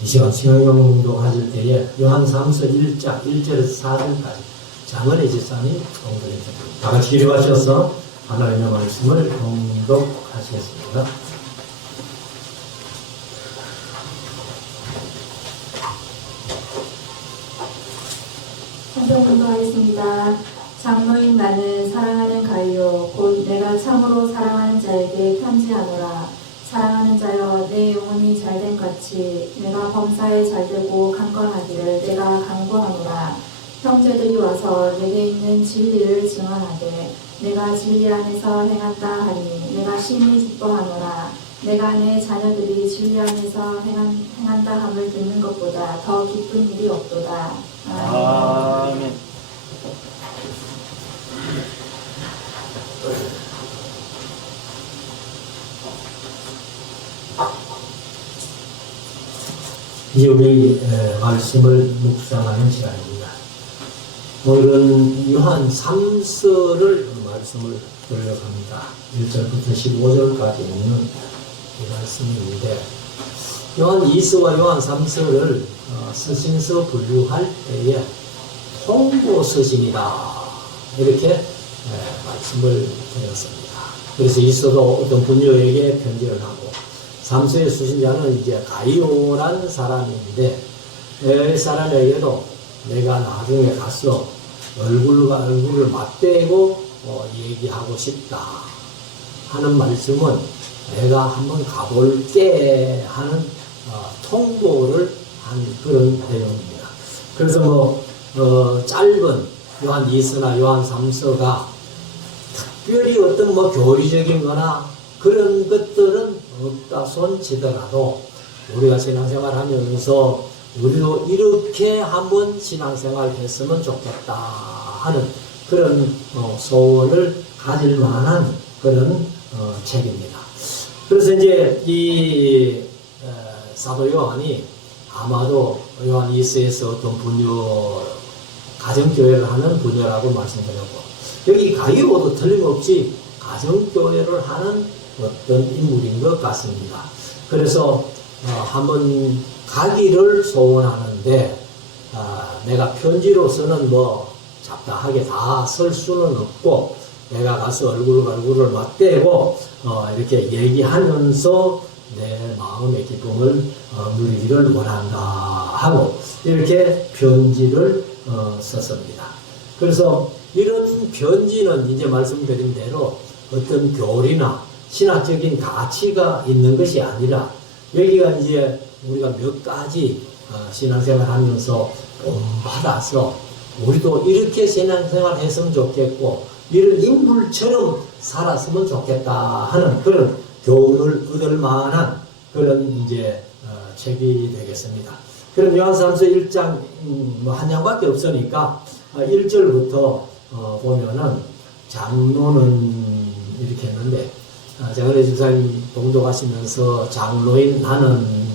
이 시간 신앙용도 가질 때에 요한 3서 1장 1절에서 4절까지 장은혜 집사님 공독해드립니다. 다 같이 기도하셔서 하나님의 말씀을 공독하시겠습니다. 성경 공독하겠습니다. 장로인 나는 사랑하는 가이오 곧 내가 참으로 사랑하는 자에게 편지하노라. 사랑하는 자여 내 영혼이 잘됨 같이 내가 범사에 잘되고 강건하기를 내가 간구하노라. 형제들이 와서 내게 있는 진리를 증언하되 내가 진리 안에서 행한다 하니 내가 심히 기뻐하노라. 내가 내 자녀들이 진리 안에서 행한다 함을 듣는 것보다 더 기쁜 일이 없도다. 아멘. 이제 우리 말씀을 묵상하는 시간입니다. 오늘은 요한 3서를 말씀을 돌려갑니다. 1절부터 15절까지 있는 이 말씀인데 요한 2서와 요한 3서를 서신서 분류할 때에 통보 서신이다 이렇게 말씀을 드렸습니다. 그래서 2서도 어떤 분녀에게 편지를 하고 3서의 수신자는 이제 가이오란 사람인데 이 사람에게도 내가 나중에 가서 얼굴과 얼굴을 맞대고 얘기하고 싶다 하는 말씀은 내가 한번 가볼게 하는 통보를 한 그런 내용입니다. 그래서 짧은 요한 2서나 요한 3서가 특별히 어떤 교리적인 거나 그런 것들은 없다 손치더라도 우리가 신앙생활 하면서 우리도 이렇게 한번 신앙생활 했으면 좋겠다 하는 그런 소원을 가질 만한 그런 책입니다. 그래서 이제 이 사도 요한이 아마도 요한 2서에서 어떤 분녀 가정교회를 하는 분녀라고 말씀드렸고 여기 가이오도 틀림없이 가정교회를 하는 어떤 인물인 것 같습니다. 그래서 한번 가기를 소원하는데 내가 편지로서는 잡다하게 다 쓸 수는 없고 내가 가서 얼굴과 얼굴을 맞대고 이렇게 얘기하면서 내 마음의 기쁨을 누리기를 원한다 하고 이렇게 편지를 썼습니다. 그래서 이런 편지는 이제 말씀드린 대로 어떤 교리나 신학적인 가치가 있는 것이 아니라 여기가 이제 우리가 몇 가지 신앙생활 하면서 본받아서 우리도 이렇게 신앙생활 했으면 좋겠고 이런 인물처럼 살았으면 좋겠다 하는 그런 교훈을 얻을 만한 그런 이제 책이 되겠습니다. 그럼 요한 3서 1장 한 장밖에 없으니까 1절부터 보면은 장로는 이렇게 했는데 장은혜 집사님 봉독하시면서 장로인 나는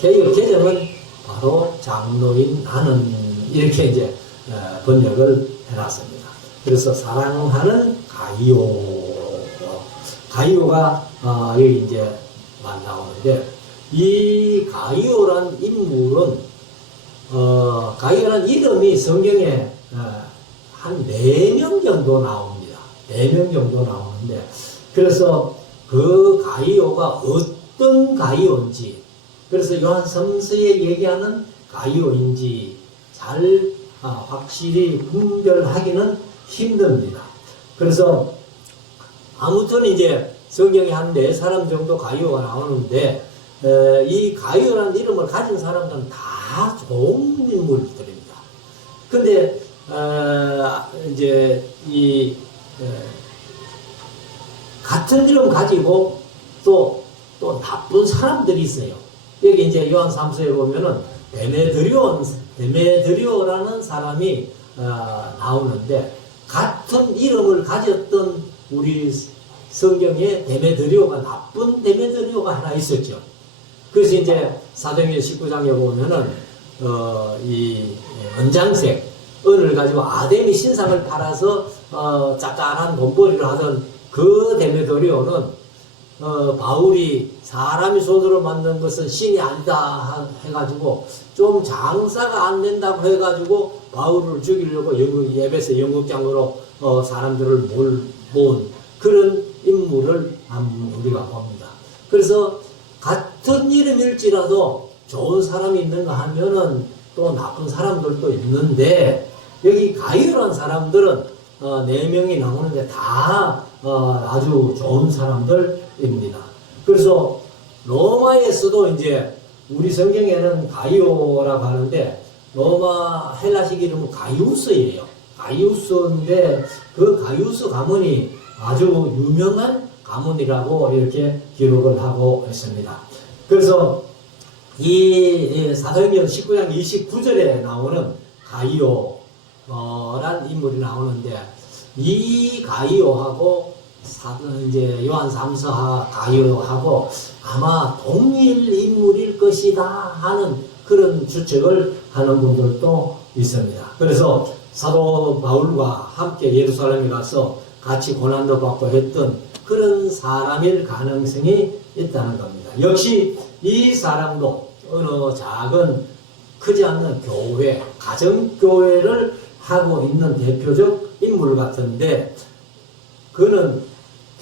개정은 바로 장로인 나는 이렇게 이제 번역을 해놨습니다. 그래서 사랑하는 가이오가 여기 이제 나오는데 이 가이오란 인물은 가이오란 이름이 성경에 한 4명 정도 나옵니다. 4명 정도 나오는데 그래서 그 가이오가 어떤 가이오인지 그래서 요한 3서에 얘기하는 가이오인지 잘 확실히 분별하기는 힘듭니다. 그래서 아무튼 이제 성경에 한 4사람 정도 가이오가 나오는데 이 가이오라는 이름을 가진 사람들은 다 좋은 인물들입니다. 근데 이제 이 같은 이름 가지고 또 나쁜 사람들이 있어요. 여기 이제 요한 3서에 보면은 데메드리오라는 사람이 나오는데 같은 이름을 가졌던 우리 성경에 데메드리오가 나쁜 데메드리오가 하나 있었죠. 그래서 이제 사도행전 19장에 보면은 이 은장색 은을 가지고 아데미 신상을 팔아서 짭짤한 돈벌이를 하던 그 데메드리오는 바울이 사람이 손으로 만든 것은 신이 아니다 해가지고 좀 장사가 안 된다고 해가지고 바울을 죽이려고 예배소 연극장으로 사람들을 모은 그런 인물을 우리가 봅니다. 그래서 같은 이름일지라도 좋은 사람이 있는가 하면은 또 나쁜 사람들도 있는데 여기 가이오라는 사람들은 4명이 나오는데 다 아주 좋은 사람들입니다. 그래서 로마에서도 이제 우리 성경에는 가이오라고 하는데 로마 헬라식 이름은 가이우스예요. 가이우스인데 그 가이우스 가문이 아주 유명한 가문이라고 이렇게 기록을 하고 있습니다. 그래서 이 사도행전 19장 29절에 나오는 가이오란 인물이 나오는데 이 가이오하고 이제 요한 3서 가이오하고 아마 동일 인물일 것이다 하는 그런 추측을 하는 분들도 있습니다. 그래서 사도 바울과 함께 예루살렘에 가서 같이 고난도 받고 했던 그런 사람일 가능성이 있다는 겁니다. 역시 이 사람도 어느 작은 크지 않는 교회, 가정교회를 하고 있는 대표적 인물 같은데 그는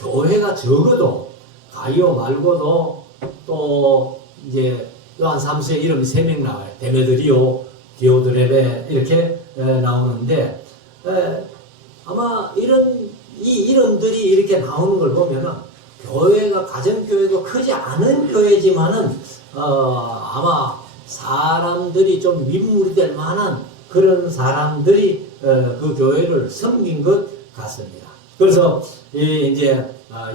교회가 적어도 가이오 말고도 또 이제 요한 3서에 이름이 3명 나와요. 데메드리오, 디오드레베 이렇게 나오는데 아마 이 이름들이 이렇게 나오는 걸 보면은 교회가 가정교회도 크지 않은 교회지만은 아마 사람들이 좀 민물이 될 만한 그런 사람들이 그 교회를 섬긴 것 같습니다. 그래서 이제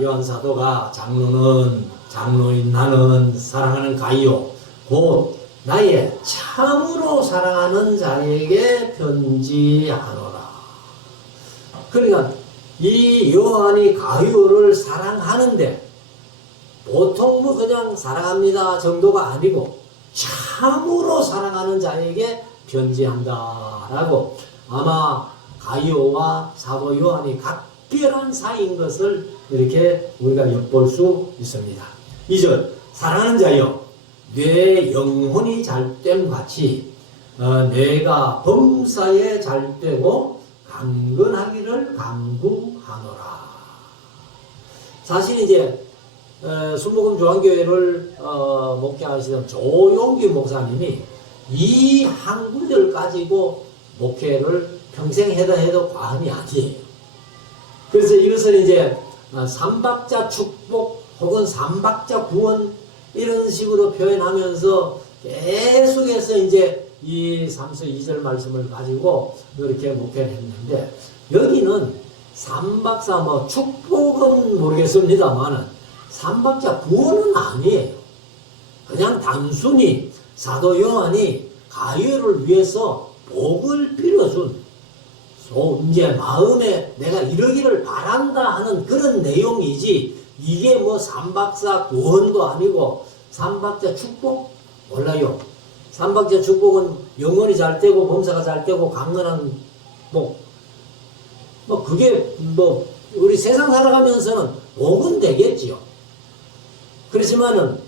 요한 사도가 장로인 나는 사랑하는 가이오 곧 나의 참으로 사랑하는 자에게 편지하노라. 그러니까 이 요한이 가이오를 사랑하는데 보통 뭐 그냥 사랑합니다 정도가 아니고 참으로 사랑하는 자에게 편지한다라고 아마 가이오와 사도 요한이 각별한 사이인 것을 이렇게 우리가 엿볼 수 있습니다. 2절 사랑하는 자여 내 영혼이 잘됨 같이 내가 범사에 잘되고 강건하기를 간구하노라. 사실 이제 순복음 조한교회를 목회하시던 조용기 목사님이 이 한 구절 가지고 목회를 평생 해도 과언이 아니에요. 그래서 이것을 이제 삼박자 축복 혹은 삼박자 구원 이런 식으로 표현하면서 계속해서 이제 이 3서 2절 말씀을 가지고 이렇게 목회를 했는데 여기는 삼박사 뭐 축복은 모르겠습니다만은 삼박자 구원은 아니에요. 그냥 단순히 사도 요한이 가이오를 위해서 복을 빌어준 이제 마음에 내가 이러기를 바란다 하는 그런 내용이지 이게 뭐 삼박사 구원도 아니고 삼박자 축복? 몰라요. 삼박자 축복은 영혼이 잘 되고 범사가 잘 되고 강건한 뭐 그게 뭐 우리 세상 살아가면서는 복은 되겠지요. 그렇지만은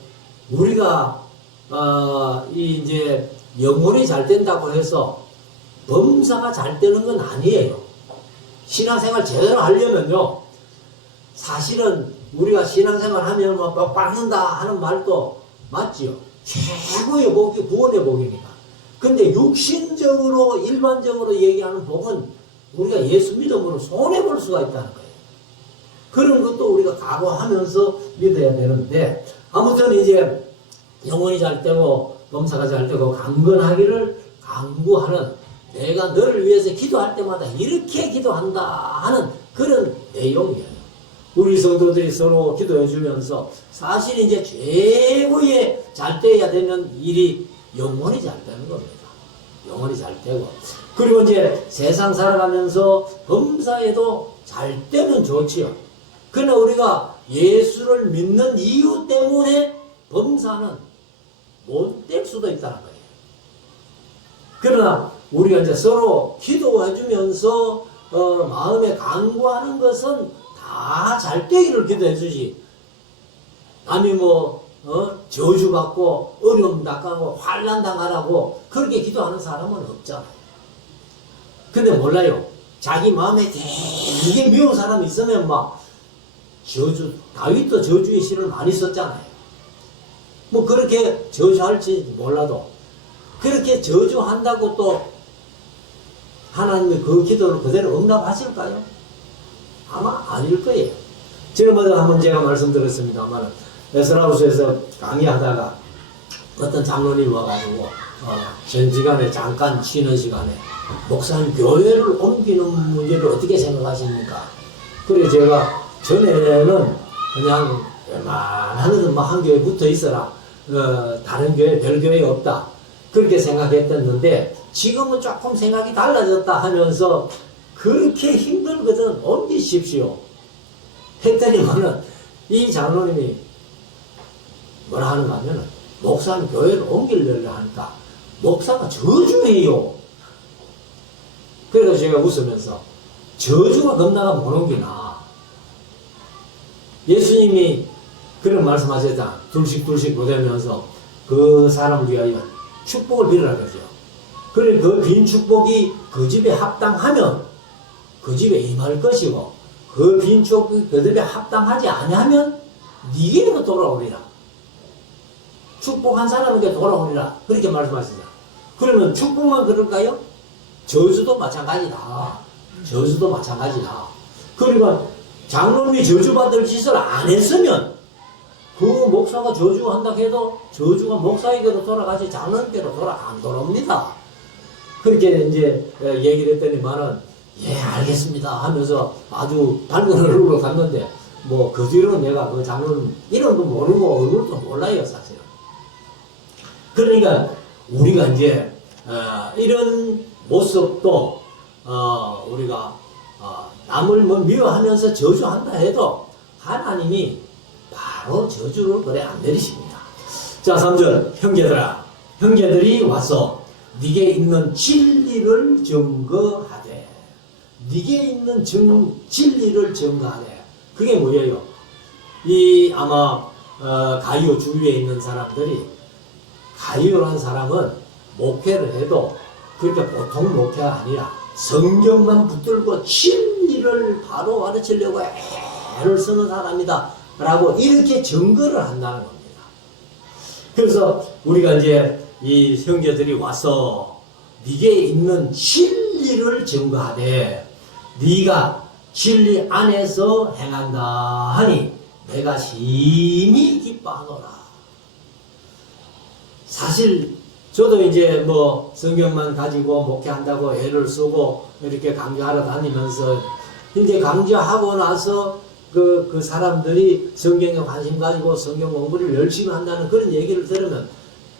우리가 이제 영혼이 잘 된다고 해서 범사가 잘 되는 건 아니에요. 신앙생활 제대로 하려면요. 사실은 우리가 신앙생활 하면 뭐 받는다 하는 말도 맞지요. 최고의 복이 구원의 복이니까. 근데 육신적으로 일반적으로 얘기하는 복은 우리가 예수 믿음으로 손해볼 수가 있다는 거예요. 그런 것도 우리가 각오하면서 믿어야 되는데 아무튼 이제 영혼이 잘 되고 범사가 잘 되고 강건하기를 간구하는 내가 너를 위해서 기도할 때마다 이렇게 기도한다 하는 그런 내용이에요. 우리 성도들이 서로 기도해 주면서 사실 이제 최고의 잘 돼야 되는 일이 영혼이 잘 되는 겁니다. 영혼이 잘 되고 그리고 이제 세상 살아가면서 범사에도 잘 되면 좋지요. 그러나 우리가 예수를 믿는 이유 때문에 범사는 못 될 수도 있다는 거예요. 그러나 우리가 이제 서로 기도해 주면서 마음에 간구하는 것은 다 잘 되기를 기도해 주지 남이 뭐 저주받고 어려움 당하고 환난 당하라고 그렇게 기도하는 사람은 없잖아요. 근데 몰라요. 자기 마음에 되게 미운 사람이 있으면 막 다윗도 저주의 시를 많이 썼잖아요. 뭐 그렇게 저주할지 몰라도 그렇게 저주한다고 또 하나님의 그 기도를 그대로 응답하실까요? 아마 아닐 거예요. 지난번에 한번 제가 말씀드렸습니다만 에스라우스에서 강의하다가 어떤 장로님 와가지고 전시간에 잠깐 쉬는 시간에 목사님 교회를 옮기는 문제를 어떻게 생각하십니까? 그래 제가 전에는 그냥 웬만하면 한 교회 붙어 있어라. 다른 교회 별 교회 없다. 그렇게 생각했었는데 지금은 조금 생각이 달라졌다 하면서 그렇게 힘들거든 옮기십시오. 했더니만은 이 장로님이 뭐라 하는가 하면은 목사님 교회를 옮기려고 하니까 목사가 저주해요. 그래서 제가 웃으면서 저주가 겁나가 못 옮기나. 예수님이 그런 말씀하셨다. 둘씩 보내면서 그 사람을 위하여 축복을 빌으라 그러죠. 그래 그 빈 축복이 그 집에 합당하면 그 집에 임할 것이고 그 빈 축복이 그 집에 합당하지 아니하면 네게로 돌아오리라. 축복한 사람에게 돌아오리라. 그렇게 말씀하시죠. 그러면 축복만 그럴까요? 저주도 마찬가지다. 저주도 마찬가지다. 그러니까 장로님이 저주받을 짓을 안 했으면 그 목사가 저주한다 해도 저주가 목사에게로 돌아가지 장로님께로 안 돌아옵니다. 그렇게 이제 얘기를 했더니만은 예 알겠습니다 하면서 아주 밝은 얼굴로 갔는데 뭐 그 뒤로는 내가 그 장로님 이름도 모르고 얼굴도 몰라요 사실은. 그러니까 우리가 이제 이런 모습도 우리가 남을 뭐 미워하면서 저주한다 해도 하나님이 바로 저주를 그래 안 내리십니다. 자 3절 형제들아 형제들이 와서 네게 있는 진리를 증거하되 네게 있는 진리를 증거하되 그게 뭐예요? 이 아마 가이오 주위에 있는 사람들이 가이오라는 사람은 목회를 해도 그렇게 보통 목회가 아니라 성경만 붙들고 진리를 바로 가르치려고 애를 쓰는 사람이다 라고 이렇게 증거를 한다는 겁니다. 그래서 우리가 이제 이 형제들이 와서 네게 있는 진리를 증거하되 네가 진리 안에서 행한다 하니 내가 심히 기뻐하노라. 사실 저도 이제 뭐 성경만 가지고 목회한다고 애를 쓰고 이렇게 강좌하러 다니면서 이제 강좌하고 나서 그 사람들이 성경에 관심 가지고 성경 공부를 열심히 한다는 그런 얘기를 들으면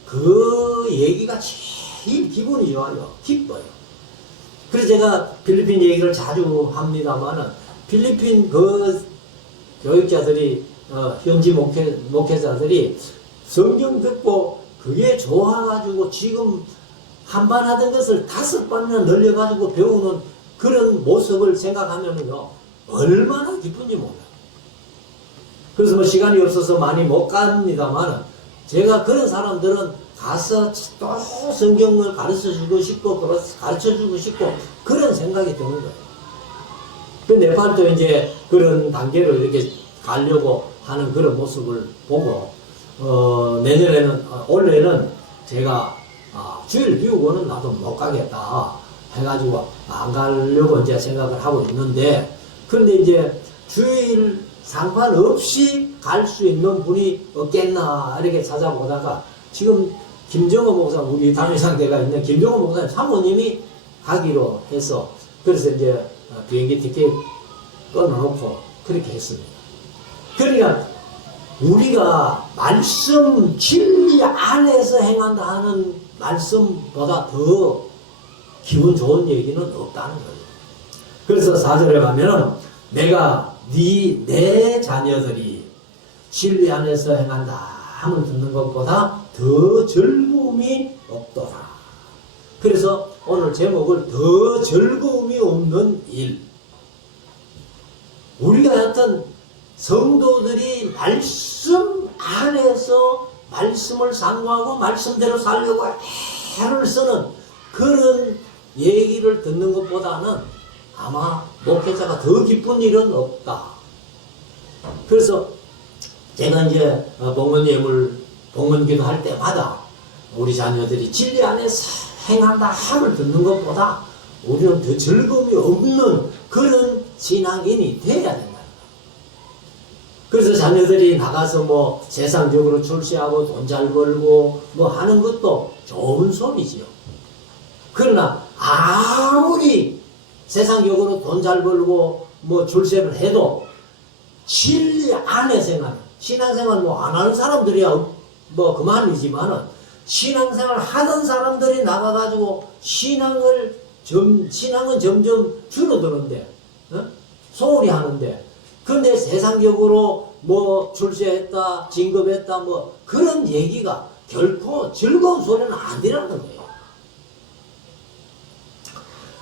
그 얘기가 제일 기분이 좋아요. 기뻐요. 그래서 제가 필리핀 얘기를 자주 합니다만은 필리핀 그 교육자들이 현지 목회자들이 성경 듣고 그게 좋아가지고 지금 한 번 하던 것을 5번이나 늘려가지고 배우는 그런 모습을 생각하면은요 얼마나 기쁜지 몰라요. 그래서 뭐 시간이 없어서 많이 못 갑니다만 제가 그런 사람들은 가서 또 성경을 가르쳐주고 싶고 가르쳐주고 싶고 그런 생각이 드는 거예요. 그 네팔도 이제 그런 단계로 이렇게 가려고 하는 그런 모습을 보고 내년에는 올해는 제가 주일 비우고는 나도 못 가겠다 해가지고 안 가려고 이제 생각을 하고 있는데 그런데 이제 주일 상관없이 갈 수 있는 분이 없겠나 이렇게 찾아보다가 지금 김정호 목사 우리 당회상대가 있는 김정호 목사님 사모님이 가기로 해서 그래서 이제 비행기 티켓 끊어놓고 그렇게 했습니다. 그러니까 우리가 말씀 진리 안에서 행한다 하는 말씀보다 더 기분 좋은 얘기는 없다는 거예요. 그래서 4절에 가면은 내가 내 자녀들이 진리 안에서 행한다 함을 듣는 것보다 더 즐거움이 없더라. 그래서 오늘 제목을 더 즐거움이 없는 일. 우리가 하여튼 성도들이 말씀 안에서 말씀을 상고하고 말씀대로 살려고 애를 쓰는 그런 얘기를 듣는 것보다는 아마 목회자가 더 기쁜 일은 없다. 그래서 제가 이제 봉헌기도 할 때마다 우리 자녀들이 진리 안에서 행한다 함을 듣는 것보다 우리는 더 즐거움이 없는 그런 신앙인이 돼야 된다. 그래서 자녀들이 나가서 뭐 세상적으로 출세하고 돈 잘 벌고 뭐 하는 것도 좋은 소리지요. 그러나 아무리 세상적으로 돈 잘 벌고 뭐 출세를 해도 진리 안에 생활, 신앙생활 뭐 안 하는 사람들이야 뭐 그만이지만은 신앙생활 하던 사람들이 나가가지고 신앙은 점점 줄어드는데, 소홀히 하는데, 그런데 세상적으로 뭐 출세했다, 진급했다, 뭐 그런 얘기가 결코 즐거운 소리는 아니라는 거예요.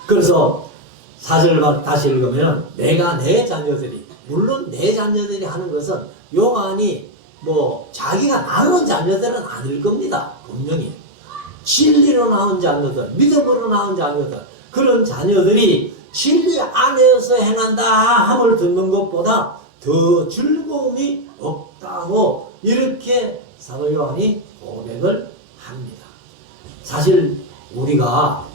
그래서 4절 다시 읽으면 내가 내 자녀들이, 물론 내 자녀들이 하는 것은 요한이 뭐 자기가 낳은 자녀들은 아닐 겁니다. 분명히 진리로 낳은 자녀들, 믿음으로 낳은 자녀들, 그런 자녀들이 진리 안에서 행한다 함을 듣는 것보다 더 즐거움이 없다고 이렇게 사도 요한이 고백을 합니다. 사실 우리가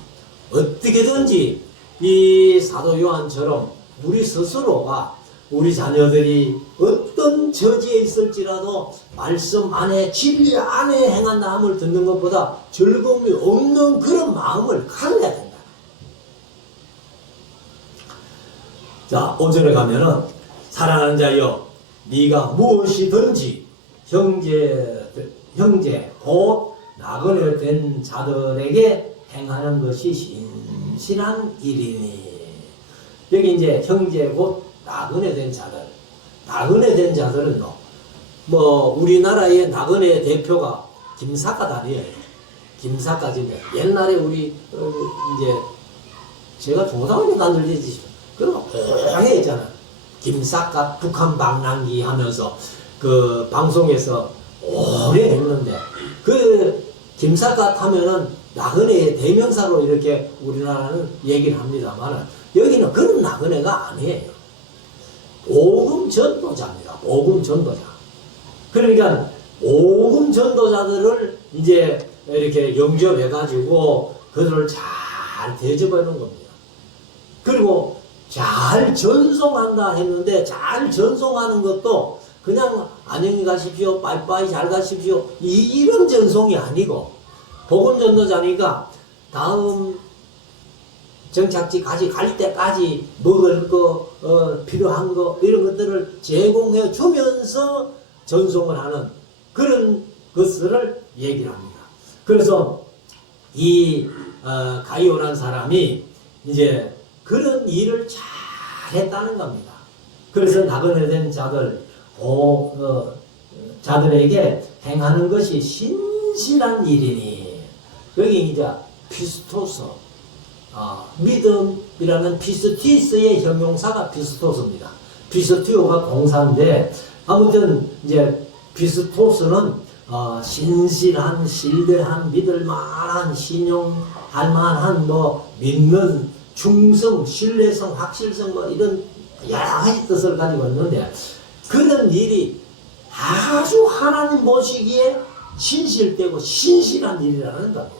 어떻게든지 이 사도 요한처럼 우리 스스로가 우리 자녀들이 어떤 처지에 있을지라도 말씀 안에 진리 안에 행한다 함을 듣는 것보다 즐거움이 없는 그런 마음을 가져야 된다. 자, 5절에 가면은 사랑하는 자여 네가 무엇이든지 형제 곧 나그네 된 자들에게 행하는 것이 신실한 일이니. 여기 이제 형제 곧 나그네 된 자들. 나그네 된 자들은 뭐 우리나라의 나그네 대표가 김사과단이에요. 김사과집에 옛날에 우리 이제 제가 중고등학교 다닐 때 그런 오래 있잖아. 김사과 북한 방랑기 하면서 그 방송에서 오래 했는데 그 김사과 타면은 나그네의 대명사로 이렇게 우리나라는 얘기를 합니다만 여기는 그런 나그네가 아니에요. 복음 전도자입니다. 복음 전도자. 그러니까 복음 전도자들을 이제 이렇게 영접해가지고 그들을 잘 대접하는 겁니다. 그리고 잘 전송한다 했는데 잘 전송하는 것도 그냥 안녕히 가십시오, 빠이빠이 잘 가십시오 이런 전송이 아니고 복음 전도자니까 다음 정착지까지 갈 때까지 먹을 거, 필요한 거 이런 것들을 제공해 주면서 전송을 하는 그런 것을 얘기를 합니다. 그래서 이 가이오라는 사람이 이제 그런 일을 잘 했다는 겁니다. 그래서 나그네 된 자들에게 행하는 것이 신실한 일이니. 여기 이제 피스토서, 믿음이라는 피스티스의 형용사가 피스토스입니다. 피스티오가 동사인데 아무튼 이제 피스토스는 신실한, 신뢰한, 믿을만한, 신용할 만한, 뭐 믿는, 충성, 신뢰성, 확실성 뭐 이런 여러 가지 뜻을 가지고 있는데 그런 일이 아주 하나님 보시기에 신실되고 신실한 일이라는 겁니다.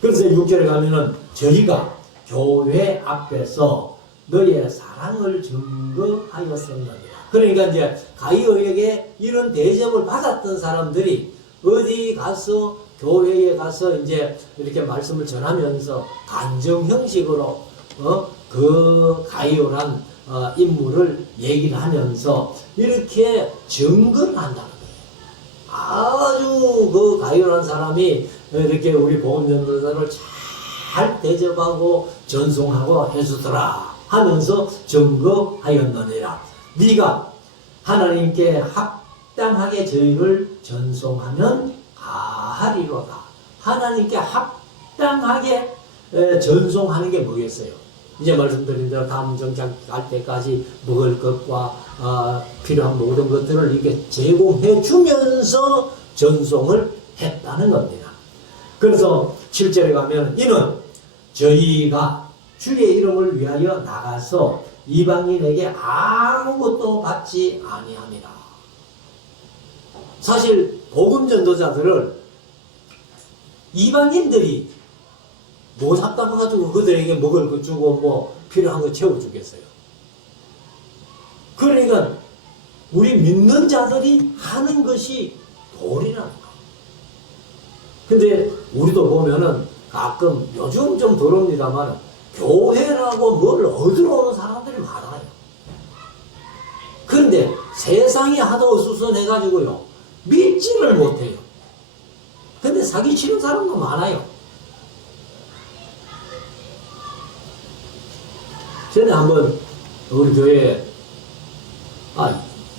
그래서 6절에 가면은 저희가 교회 앞에서 너의 사랑을 증거하였습니다. 그러니까 이제 가이오에게 이런 대접을 받았던 사람들이 어디 가서 교회에 가서 이제 이렇게 말씀을 전하면서 간증 형식으로 그 가이오란 인물을 얘기를 하면서 이렇게 증거를 한다는 거예요. 아주 그 가이오란 사람이 이렇게 우리 복음전도자를 잘 대접하고 전송하고 해주더라 하면서 증거하였느니라. 네가 하나님께 합당하게 저희를 전송하면 가하리로다. 하나님께 합당하게 전송하는 게 뭐겠어요? 이제 말씀드린 대로 다음 정착 갈 때까지 먹을 것과 필요한 모든 것들을 이렇게 제공해 주면서 전송을 했다는 겁니다. 그래서 7절에 가면 이는 저희가 주의 이름을 위하여 나가서 이방인에게 아무것도 받지 아니합니다. 사실 복음 전도자들을 이방인들이 뭐 잡담해가지고 그들에게 먹을 거 주고 뭐 필요한 거 채워주겠어요. 그러니까 우리 믿는 자들이 하는 것이 도리라는 거. 근데 우리도 보면은 가끔 요즘 좀 더럽니다만 교회라고 뭘 얻으러 오는 사람들이 많아요. 그런데 세상이 하도 어수선해가지고요 믿지를 못해요. 근데 사기치는 사람도 많아요. 전에 한번 우리 교회에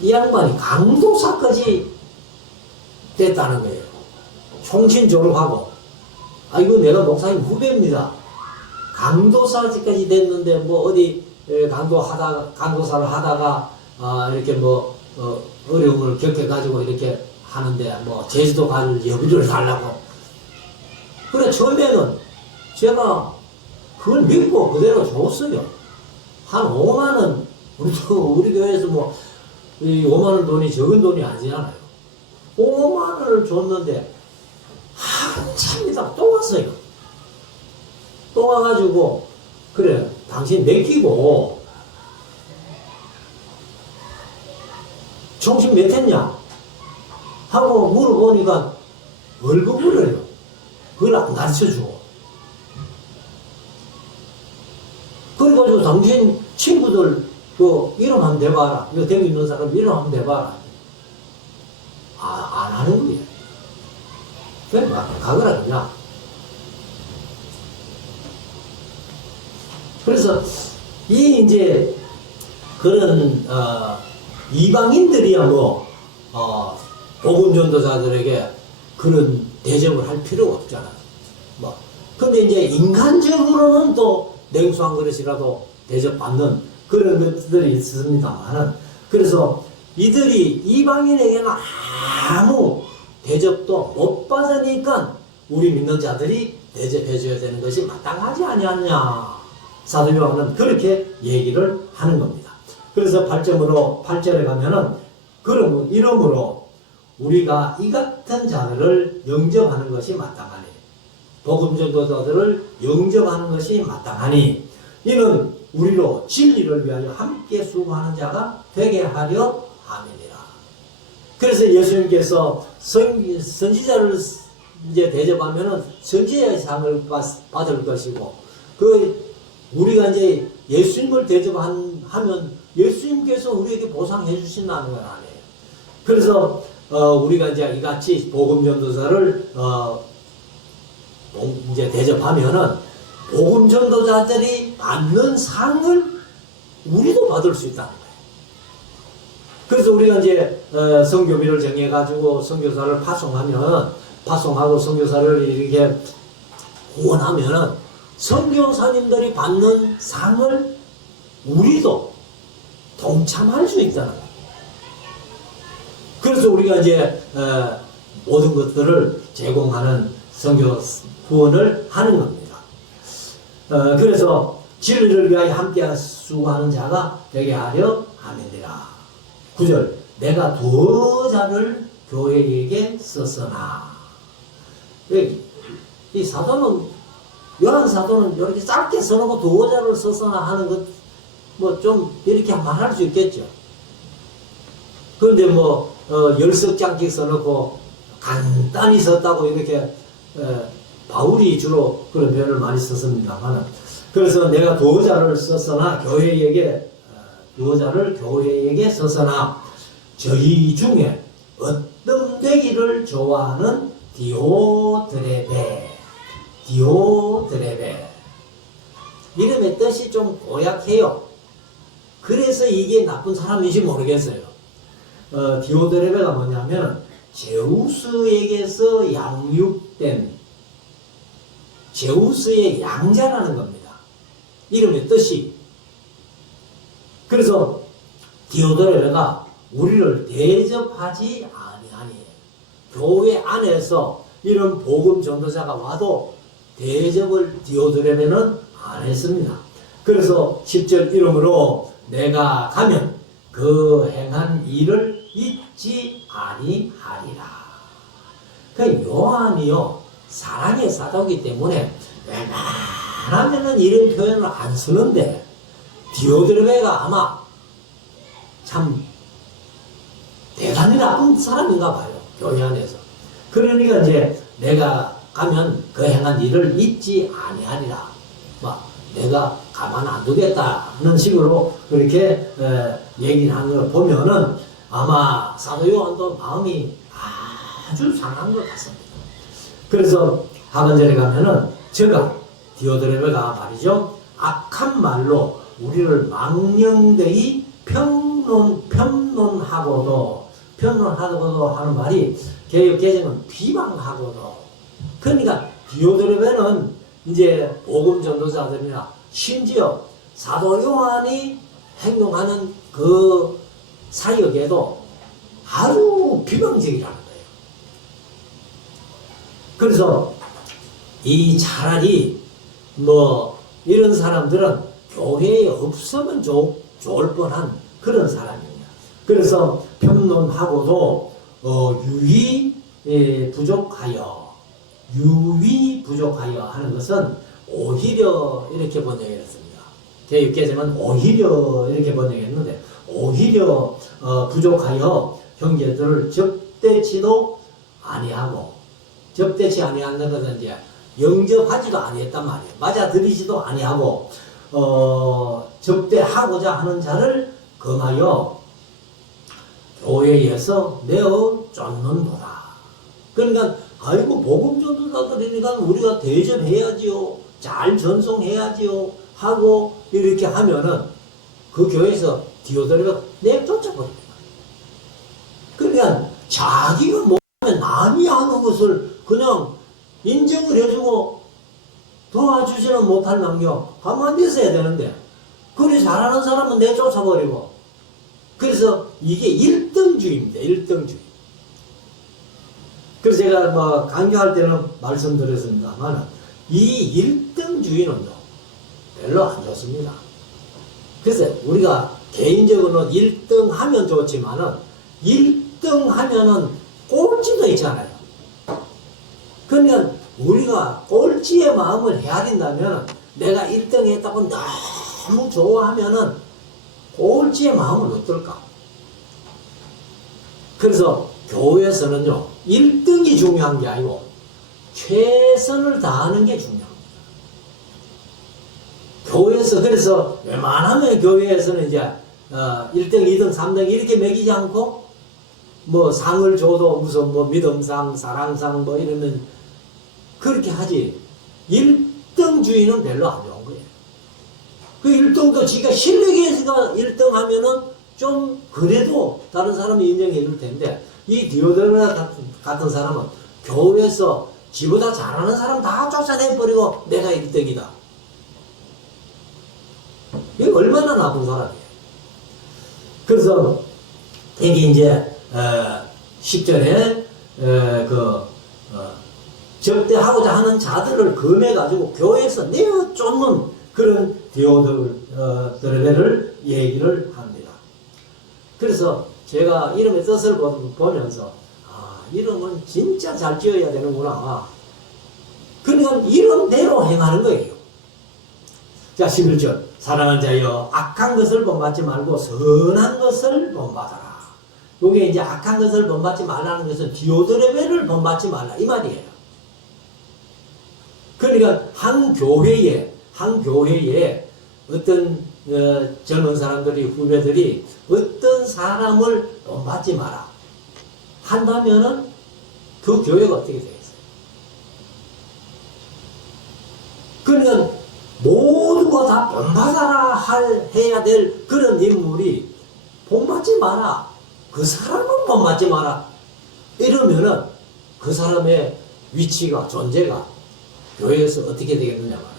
이 양반이 강도사까지 됐다는 거예요. 총신 졸업하고 이거 내가 목사님 후배입니다. 강도사까지 됐는데 뭐 어디 강도사를 하다가 이렇게 뭐 어려움을 겪어가지고 이렇게 하는데 뭐 제주도 갈 여비를 달라고. 그래 처음에는 제가 그걸 믿고 그대로 줬어요. 한 5만 원 우리 교회에서 뭐 5만 원 돈이 적은 돈이 아니잖아요. 5만 원을 줬는데 한참 있다가 또 왔어요. 또 와가지고 그래 당신 맡기고 정신 몇 했냐 하고 물어보니까 월급을 해요. 그걸 안 가르쳐주고. 그래가지고 당신 친구들 그 이름 한번 내봐라. 이거 dem이 있는 사람 이름 한번 내봐라. 안 하는 거예요. 그래 가거라 그냥. 그래서 이 이제 그런 이방인들이야 뭐 복음 전도자들에게 그런 대접을 할 필요가 없잖아. 뭐 근데 이제 인간적으로는 또 냉수한 그릇이라도 대접받는 그런 것들이 있습니다만은 그래서 이들이 이방인에게는 아무 대접도 못 받으니까 우리 믿는 자들이 대접해줘야 되는 것이 마땅하지 아니하냐. 사도 요한은 그렇게 얘기를 하는 겁니다. 그래서 8절에 가면은 이러므로 우리가 이 같은 자들을 영접하는 것이 마땅하니 복음 전도자들을 영접하는 것이 마땅하니 이는 우리로 진리를 위하여 함께 수고하는 자가 되게 하려 함이니라. 그래서 예수님께서 선지자를 이제 대접하면은 선지자의 상을 받을 것이고 우리가 이제 예수님을 대접하면 예수님께서 우리에게 보상해 주신다는 건 아니에요. 그래서 우리가 이제 이같이 복음 전도자를 이제 대접하면은 복음 전도자들이 받는 상을 우리도 받을 수 있다는 거예요. 그래서 우리가 이제 선교비를 정해가지고 선교사를 파송하고 선교사를 이렇게 후원하면은 선교사님들이 받는 상을 우리도 동참할 수 있다는 거예요. 그래서 우리가 이제 모든 것들을 제공하는 선교 후원을 하는 겁니다. 그래서 진리를 위하여 함께 수고하는 자가 되게 하려 함이니라. 9절 내가 도자를 교회에게 썼으나 이 사도는 요한 사도는 이렇게 짧게 써놓고 도자를 썼으나 하는 것 뭐 좀 이렇게 말할 수 있겠죠. 그런데 뭐 10석장씩 써놓고 간단히 썼다고 이렇게 바울이 주로 그런 표현을 많이 썼습니다만 그래서 내가 도자를 썼으나 교회에게 썼으나 저희 중에 어떤 되기를 좋아하는 디오드레베 이름의 뜻이 좀 고약해요. 그래서 이게 나쁜 사람인지 모르겠어요. 디오드레베가 뭐냐면 제우스에게서 양육된 제우스의 양자라는 겁니다. 이름의 뜻이. 그래서 디오드레베가 우리를 대접하지 아니하니. 교회 안에서 이런 복음 전도자가 와도 대접을 디오드레베는 안 했습니다. 그래서 10절 이름으로 내가 가면 그 행한 일을 잊지 아니하리라. 그 요한이요 사랑의 사도이기 때문에 웬만하면은 이런 표현을 안 쓰는데 디오드레베가 아마 참 대단히 나쁜 사람인가 봐요. 교회 안에서. 그러니까 이제 내가 가면 그 행한 일을 잊지 아니하리라. 막 내가 가만 안 두겠다는 식으로 그렇게 얘기를 하는 걸 보면은 아마 사도 요한도 마음이 아주 상한 것 같습니다. 그래서 하반절에 가면은 저가 디오드레베가 말이죠 악한 말로 우리를 망령되이 편론하고도 하는 말이 개혁개정은 비방하고도. 그러니까 디오드레베는 이제 복음 전도자들이나 심지어 사도 요한이 행동하는 그 사역에도 아주 비방적이라는 거예요. 그래서 이 차라리 뭐 이런 사람들은 교회에 없으면 좋을 뻔한 그런 사람입니다. 그래서 평론하고도 유위 부족하여 하는 것은 오히려 이렇게 번역했습니다. 개혁개정은 오히려 이렇게 번역했는데 오히려 부족하여 형제들을 접대치도 아니하고 접대치 아니하는 것은 이제 영접하지도 아니했단 말이에요. 맞아들이지도 아니하고 접대하고자 하는 자를 금하여 교회에서 내어 쫓는도다. 그러니까 아이고 복음 전도자들이니까 우리가 대접해야지요, 잘 전송해야지요 하고 이렇게 하면은 그 교회에서 디오드레베가 내쫓아버립니다. 그러니까 자기가 못하면 남이 하는 것을 그냥 인정을 해주고 도와주지는 못할 남겨 가만히 있어야 되는데 그리 잘하는 사람은 내쫓아버리고. 그래서 이게 1등주의입니다. 1등주의. 그래서 제가 뭐 강조할 때는 말씀드렸습니다만 이 1등주의는요 별로 안 좋습니다. 그래서 우리가 개인적으로는 1등 하면 좋지만은 1등 하면은 꼴찌도 있잖아요. 그러니까 우리가 꼴찌의 마음을 헤아린다면 내가 1등 했다고 너무 좋아하면은 꼴찌의 마음은 어떨까? 그래서 교회에서는요 1등이 중요한 게 아니고 최선을 다하는 게 중요합니다. 교회에서 그래서 웬만하면 교회에서는 이제 1등, 2등, 3등 이렇게 매기지 않고 뭐 상을 줘도 무슨 뭐 믿음상, 사랑상 뭐 이러면 그렇게 하지. 1등주의는 별로 안 좋은 거예요. 그 1등도 지가 실력에서 1등 하면은 좀 그래도 다른 사람이 인정해 줄 텐데 이 디오드레베 같은 사람은 교회에서 지보다 잘하는 사람 다 쫓아내버리고 내가 1등이다. 이게 얼마나 나쁜 사람이에요. 그래서 이게 이제 10절에 접대하고자 하는 자들을 금해가지고 교회에서 내어 쫓는 그런 디오드레베를 얘기를 합니다. 그래서 제가 이름의 뜻을 보면서 이름은 진짜 잘 지어야 되는구나. 그러니까 이름대로 행하는 거예요. 자 11절 사랑하는 자여 악한 것을 본받지 말고 선한 것을 본받아라. 요게 이제 악한 것을 본받지 말라는 것은 디오드레베를 본받지 말라 이 말이에요. 그러니까 한 교회에 어떤 젊은 사람들이 후배들이 어떤 사람을 본받지 마라 한다면은 그 교회가 어떻게 되겠어요? 그러니까 모두가 다 본받아라 해야 될 그런 인물이 본받지 마라. 그 사람은 본받지 마라. 이러면은 그 사람의 위치가, 존재가 교회에서 어떻게 되겠느냐 말이에요.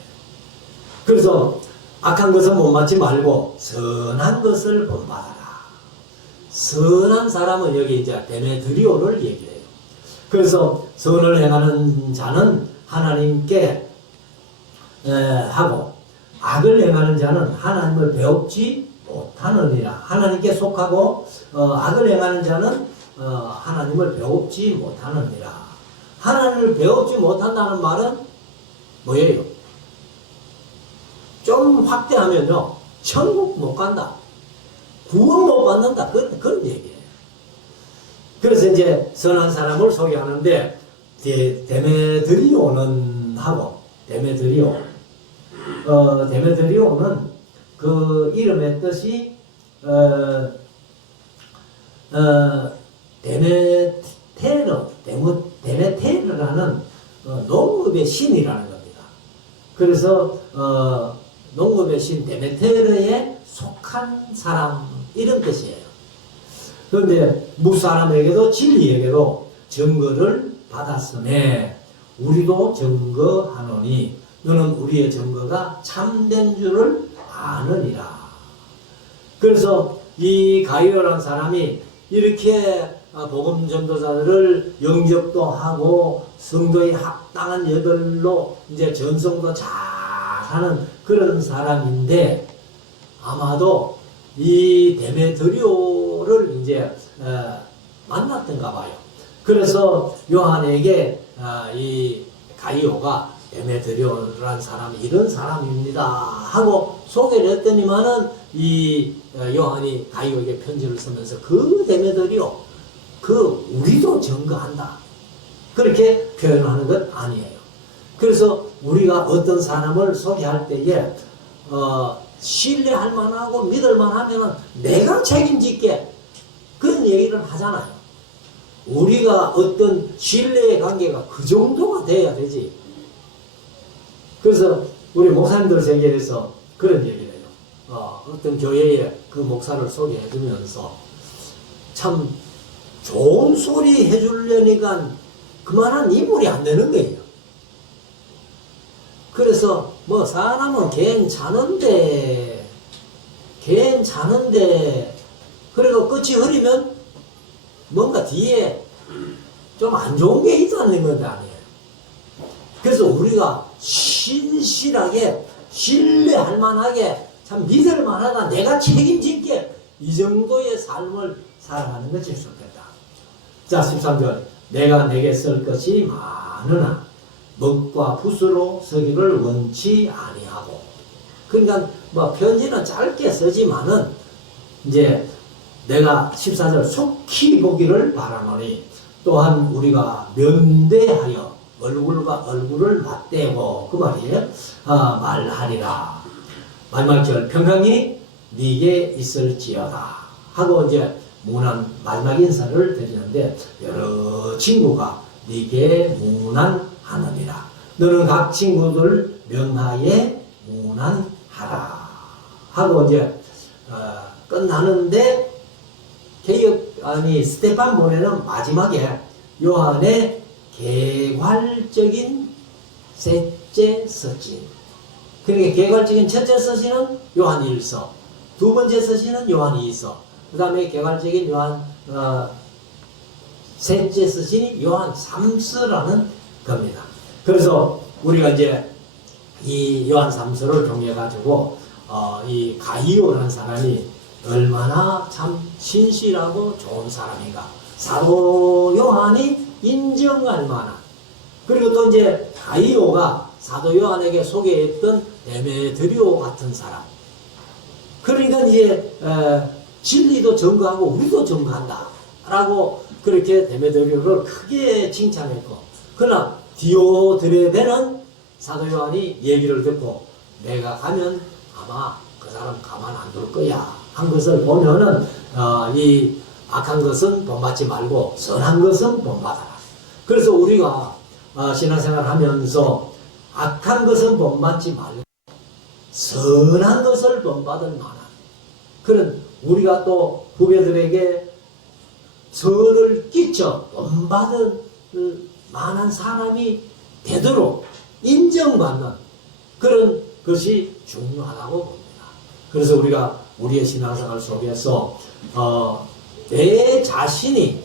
그래서 악한 것은 본받지 말고 선한 것을 본받아라. 선한 사람은 여기 이제 데메드리오를 얘기해요. 그래서 선을 행하는 자는 하나님께 하고 악을 행하는 자는 하나님을 배웁지 못하느니라. 하나님께 속하고 악을 행하는 자는 하나님을 배웁지 못하느니라. 하나님을 배웁지 못한다는 말은 뭐예요? 좀 확대하면요, 천국 못 간다, 구원 못 받는다, 그런 얘기예요. 그래서 이제 선한 사람을 소개하는데 데메드리오는 하고 데메드리오는 그 이름의 뜻이 데메테르라는 농업의 신이라는 겁니다. 그래서 농업의 신 데메테르에 속한 사람, 이런 뜻이에요. 그런데 무사람에게도 진리에게도 증거를 받았음에 우리도 증거하노니 너는 우리의 증거가 참된 줄을 아느니라. 그래서 이 가이오라는 사람이 이렇게 복음 전도자들을 영접도 하고 성도의 합당한 여들로 이제 전송도 잘하는 그런 사람인데, 아마도 이 데메드리오를 이제 만났던가 봐요. 그래서 요한에게 이 가이오가 데메드리오라는 사람이 이런 사람입니다 하고 소개를 했더니만은 이 요한이 가이오에게 편지를 쓰면서 그 데메드리오, 우리도 증거한다, 그렇게 표현하는 것 아니에요. 그래서 우리가 어떤 사람을 소개할 때에 신뢰할 만하고 믿을 만하면 내가 책임질게, 그런 얘기를 하잖아요. 우리가 어떤 신뢰의 관계가 그 정도가 돼야 되지. 그래서 우리 목사님들 세계에서 그런 얘기를 해요. 어떤 교회에 그 목사를 소개해주면서 참 좋은 소리 해주려니까 그만한 인물이 안 되는 거예요. 그래서 뭐 사람은 괜찮은데 그리고 끝이 흐리면 뭔가 뒤에 좀 안 좋은 게 있다는 건 아니에요. 그래서 우리가 신실하게 신뢰할 만하게 참 믿을 만하다, 내가 책임질게, 이 정도의 삶을 살아가는 것이 좋겠다. 자, 13절. 내가 내게 쓸 것이 많으나 먹과 붓으로 쓰기를 원치 아니하고. 그러니까 뭐 편지는 짧게 쓰지만은 이제 내가 14절 속히 보기를 바라노니 또한 우리가 면대하여 얼굴과 얼굴을 맞대고, 그 말이에요. 말하리라. 마지막 절, 평강이 네게 있을지어다 하고 이제 문안 마지막 인사를 드리는데, 여러 친구가 네게 문안하느니라. 너는 각 친구들 명하에 문안하라 하고 이제 끝나는데, 스테판 모네는 마지막에 요한의 개괄적인 셋째 서신, 그러니까 개괄적인 첫째 서신은 요한 1서, 두 번째 서신은 요한 2서, 그 다음에 개괄적인 요한 셋째 서신이 요한 3서라는 겁니다. 그래서 우리가 이제 이 요한 3서를 통해 가지고 이 가이오라는 사람이 얼마나 참 신실하고 좋은 사람인가, 사도 요한이 인정할 만한, 그리고 또 이제 가이오가 사도 요한에게 소개했던 데메드리오 같은 사람, 그러니까 이제 진리도 증거하고 우리도 증거한다 라고 그렇게 데메드리오를 크게 칭찬했고, 그러나 디오드레베는 사도 요한이 얘기를 듣고 내가 가면 아마 그 사람 가만 안 둘 거야 한 것을 보면은 이 악한 것은 본받지 말고 선한 것은 본받아라. 그래서 우리가 신앙생활 하면서 악한 것은 본받지 말고 선한 것을 본받을 만한 그런, 우리가 또 후배들에게 선을 끼쳐 본받을 만한 사람이 되도록 인정받는 그런 것이 중요하다고 봅니다. 그래서 우리가 우리의 신앙생활 속에서 내 자신이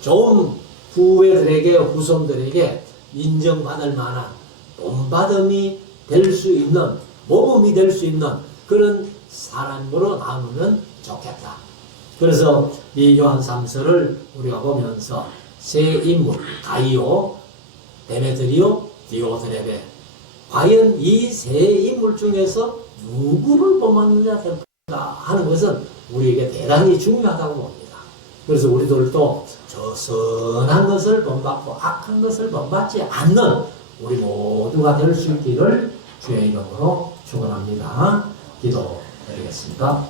좀 후배들에게, 후손들에게 인정받을 만한 본받음이 될 수 있는, 모범이 될 수 있는 그런 사람으로 남으면 좋겠다. 그래서 이 요한 3서를 우리가 보면서 세 인물, 가이오, 데메드리오, 디오드레베, 과연 이 세 인물 중에서 누구를 본받느냐 하는 것은 우리에게 대단히 중요하다고 봅니다. 그래서 우리들도 저 선한 것을 본받고 악한 것을 본받지 않는 우리 모두가 될 수 있기를 주의 이름으로 축원합니다. 기도드리겠습니다.